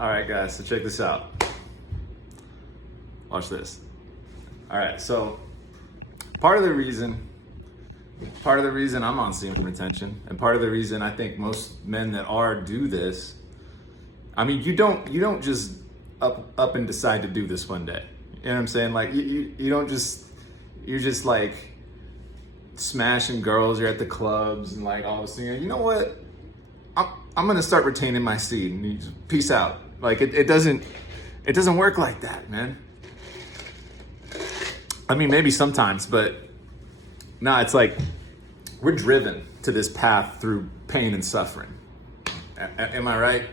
All right, guys, so check this out. Watch this. All right, so part of the reason I'm on semen retention, and part of the reason I think most men that are do this, I mean, you don't just up and decide to do this one day. You know what I'm saying? Like you don't just, you're just like smashing girls, you're at the clubs and like all of a sudden, you know what? I'm gonna start retaining my seed and you just peace out. Like it doesn't work like that, man. I mean, maybe sometimes, but nah, it's like we're driven to this path through pain and suffering. Am I right?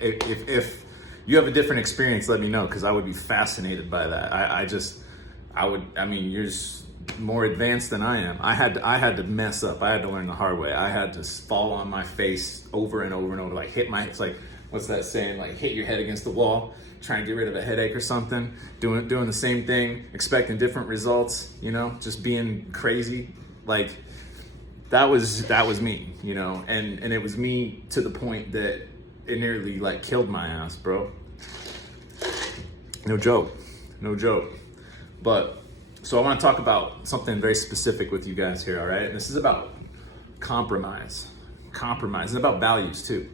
If you have a different experience, let me know, because I would be fascinated by that. I mean, you're just more advanced than I am. I had to mess up. I had to learn the hard way. I had to fall on my face over and over and over, like it's like, what's that saying? Like hit your head against the wall, trying to get rid of a headache or something, doing the same thing, expecting different results, you know, just being crazy. Like that was me, you know, and it was me to the point that it nearly like killed my ass, bro. No joke. But so I want to talk about something very specific with you guys here, all right? And this is about compromise. Compromise. It's about values too,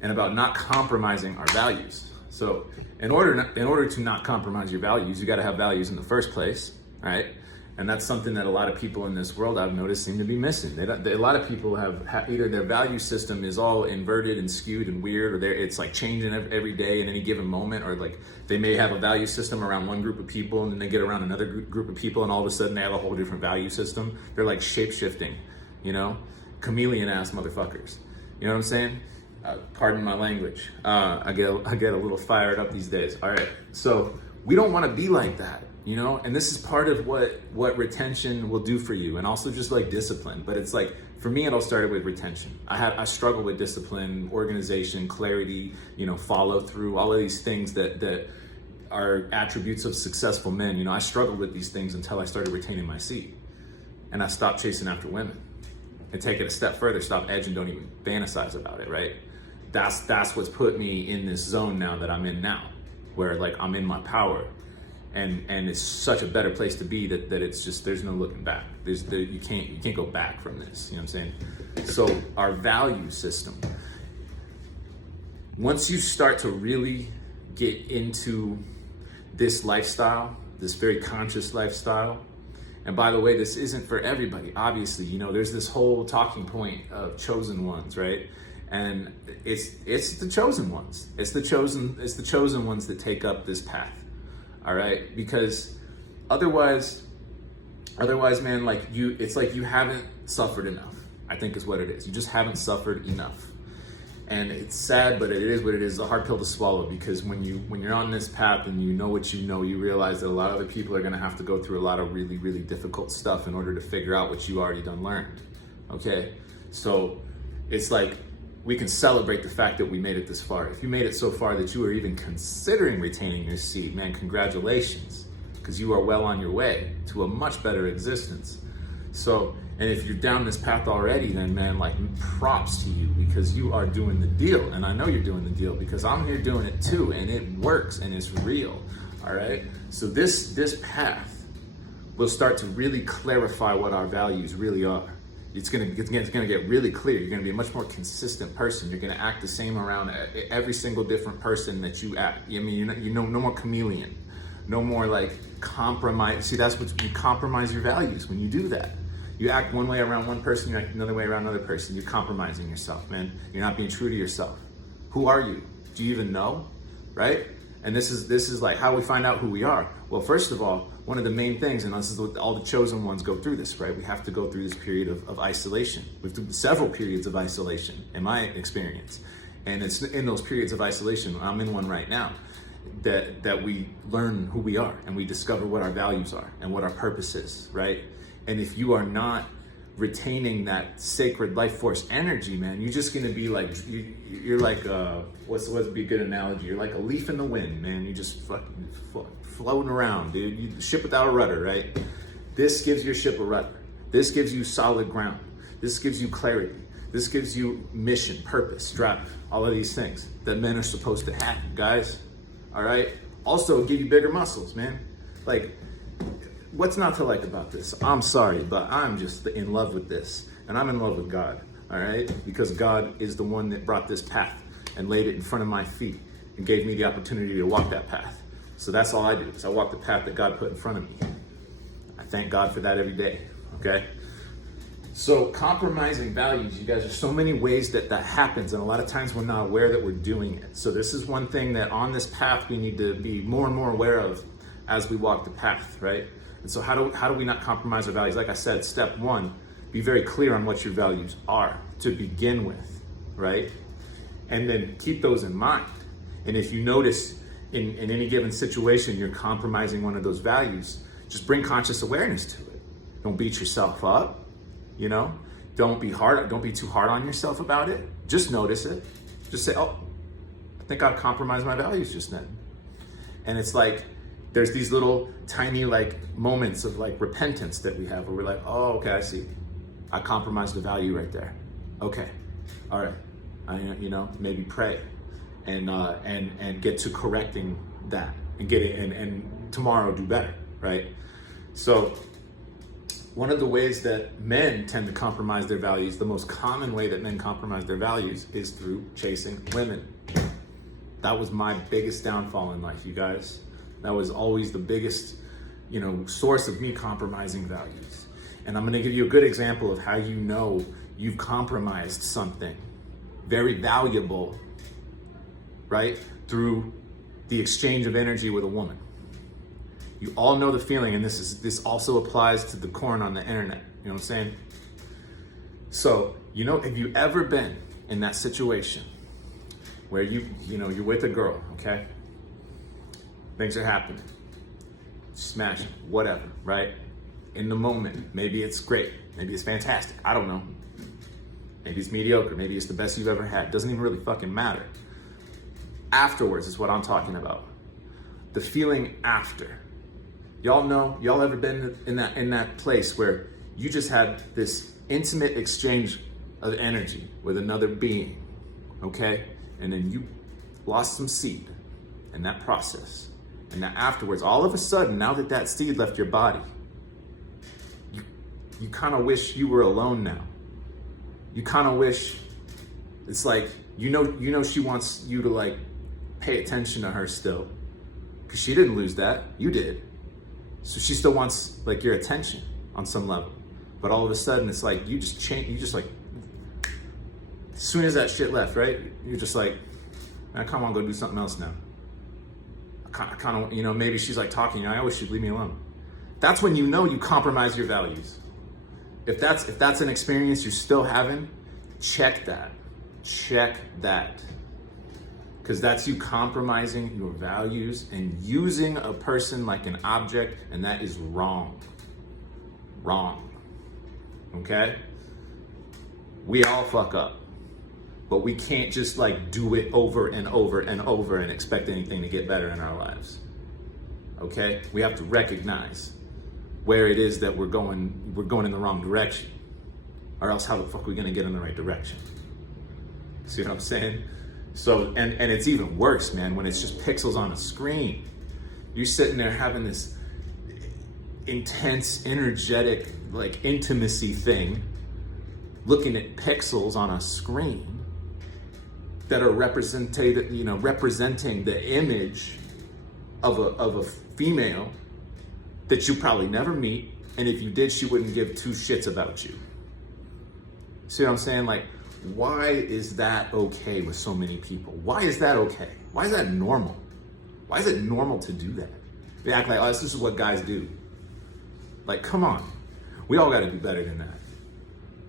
and about not compromising our values. So in order to not compromise your values, you got to have values in the first place, right? And that's something that a lot of people in this world I've noticed seem to be missing. A lot of people have either their value system is all inverted and skewed and weird, or it's like changing every day in any given moment, or like they may have a value system around one group of people and then they get around another group of people and all of a sudden they have a whole different value system. They're like shape-shifting, you know, chameleon ass motherfuckers. You know what I'm saying? Pardon my language. I get a little fired up these days. All right, so we don't want to be like that. You know, and this is part of what retention will do for you, and also just like discipline. But it's like, for me, it all started with retention. I struggle with discipline, organization, clarity, you know, follow through, all of these things that are attributes of successful men. You know, I struggled with these things until I started retaining my seed, and I stopped chasing after women, and take it a step further, stop edging, don't even fantasize about it, right? That's what's put me in this zone now that I'm in now, where like I'm in my power. And it's such a better place to be that it's just, there's no looking back. You can't go back from this, you know what I'm saying? So our value system, once you start to really get into this lifestyle, this very conscious lifestyle, and by the way, this isn't for everybody, obviously, you know, there's this whole talking point of chosen ones, right? And it's the chosen ones. It's the chosen ones that take up this path. All right, because otherwise, man, like it's like you haven't suffered enough, I think is what it is. You just haven't suffered enough. And it's sad, but it is what it is. It's a hard pill to swallow, because when you're on this path and you know what you know, you realize that a lot of other people are gonna have to go through a lot of really, really difficult stuff in order to figure out what you already done learned, okay? So it's like, we can celebrate the fact that we made it this far. If you made it so far that you are even considering retaining your seed, man, congratulations, because you are well on your way to a much better existence. So, and if you're down this path already, then man, like props to you, because you are doing the deal. And I know you're doing the deal because I'm here doing it too, and it works and it's real, all right? So this path will start to really clarify what our values really are. It's gonna get really clear. You're gonna be a much more consistent person. You're gonna act the same around every single different person that you act. I mean, you know, no more chameleon, no more like compromise. See, that's what you compromise your values when you do that. You act one way around one person, you act another way around another person. You're compromising yourself, man. You're not being true to yourself. Who are you? Do you even know, right? And this is like how we find out who we are. Well, first of all, one of the main things, and this is what all the chosen ones go through this, right? We have to go through this period of isolation. We've done several periods of isolation, in my experience. And it's in those periods of isolation, I'm in one right now, that we learn who we are and we discover what our values are and what our purpose is, right? And if you are not retaining that sacred life force energy, man, you're just gonna be like, you're like, what's be a good analogy? You're like a leaf in the wind, man. You just fucking floating around, dude. You ship without a rudder, right? This gives your ship a rudder. This gives you solid ground. This gives you clarity. This gives you mission, purpose, drive, all of these things that men are supposed to have, guys. All right? Also, give you bigger muscles, man. Like, what's not to like about this? I'm sorry, but I'm just in love with this. And I'm in love with God, all right? Because God is the one that brought this path and laid it in front of my feet and gave me the opportunity to walk that path. So that's all I do, is I walk the path that God put in front of me. I thank God for that every day, okay? So compromising values, you guys, there's so many ways that happens, and a lot of times we're not aware that we're doing it. So this is one thing that on this path we need to be more and more aware of as we walk the path, right? And so how do we not compromise our values? Like I said, step one, be very clear on what your values are to begin with, right? And then keep those in mind. And if you notice in any given situation you're compromising one of those values, just bring conscious awareness to it. Don't beat yourself up. You know, don't be too hard on yourself about it. Just notice it. Just say, oh, I think I compromised my values just then. And it's like, there's these little tiny like moments of like repentance that we have where we're like, oh, okay, I see. I compromised the value right there. Okay, all right. Maybe pray and get to correcting that and get it and tomorrow do better, right? So one of the ways that men tend to compromise their values, the most common way that men compromise their values is through chasing women. That was my biggest downfall in life, you guys. That was always the biggest, source of me compromising values. And I'm gonna give you a good example of how you know you've compromised something very valuable, right? Through the exchange of energy with a woman. You all know the feeling, and this also applies to the corn on the internet. You know what I'm saying? So, have you ever been in that situation where you're with a girl, okay? Things are happening, smashing, whatever, right? In the moment, maybe it's great, maybe it's fantastic, I don't know. Maybe it's mediocre, maybe it's the best you've ever had. Doesn't even really fucking matter. Afterwards is what I'm talking about. The feeling after. Y'all ever been in that place where you just had this intimate exchange of energy with another being, okay? And then you lost some seed in that process. And now afterwards, all of a sudden, now that seed left your body, you kind of wish you were alone now. You kind of wish, it's like, she wants you to like pay attention to her still. Because she didn't lose that, you did. So she still wants like your attention on some level. But all of a sudden it's like, you just like, as soon as that shit left, right? You're just like, I kind of want to go do something else now. I kind of, maybe she's like talking, I wish she'd leave me alone. That's when you compromise your values. If that's an experience you're still having, check that. Because that's you compromising your values and using a person like an object, and that is wrong. Wrong. Okay? We all fuck up. But we can't just like do it over and over and over and expect anything to get better in our lives. Okay? We have to recognize where it is that we're going in the wrong direction. Or else how the fuck are we gonna get in the right direction? See what I'm saying? So, and it's even worse, man, when it's just pixels on a screen. You're sitting there having this intense, energetic, like intimacy thing, looking at pixels on a screen that are representing the image of a female that you probably never meet, and if you did, she wouldn't give two shits about you. See what I'm saying? Like, why is that okay with so many people? Why is that okay? Why is that normal? Why is it normal to do that? They act like, oh, this is what guys do. Like, come on. We all gotta do better than that.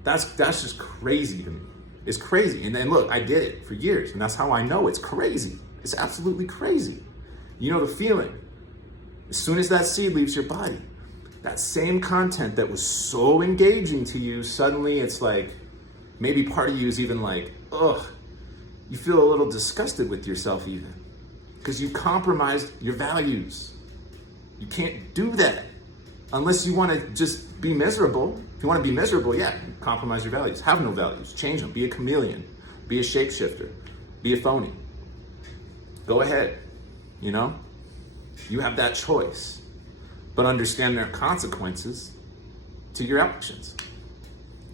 That's just crazy to me. It's crazy. And then look, I did it for years, and that's how I know it's crazy. It's absolutely crazy. You know the feeling. As soon as that seed leaves your body, that same content that was so engaging to you, suddenly it's like, maybe part of you is even like, ugh, you feel a little disgusted with yourself even, because you compromised your values. You can't do that. Unless you want to just be miserable. If you want to be miserable, yeah, compromise your values. Have no values. Change them. Be a chameleon. Be a shapeshifter. Be a phony. Go ahead. You know? You have that choice. But understand there are consequences to your actions.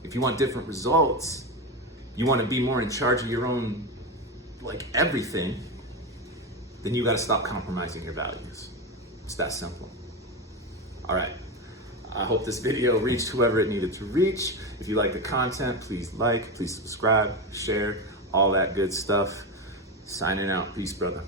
If you want different results, you want to be more in charge of your own, like, everything, then you got to stop compromising your values. It's that simple. All right. I hope this video reached whoever it needed to reach. If you like the content, please like, please subscribe, share, all that good stuff. Signing out. Peace, brother.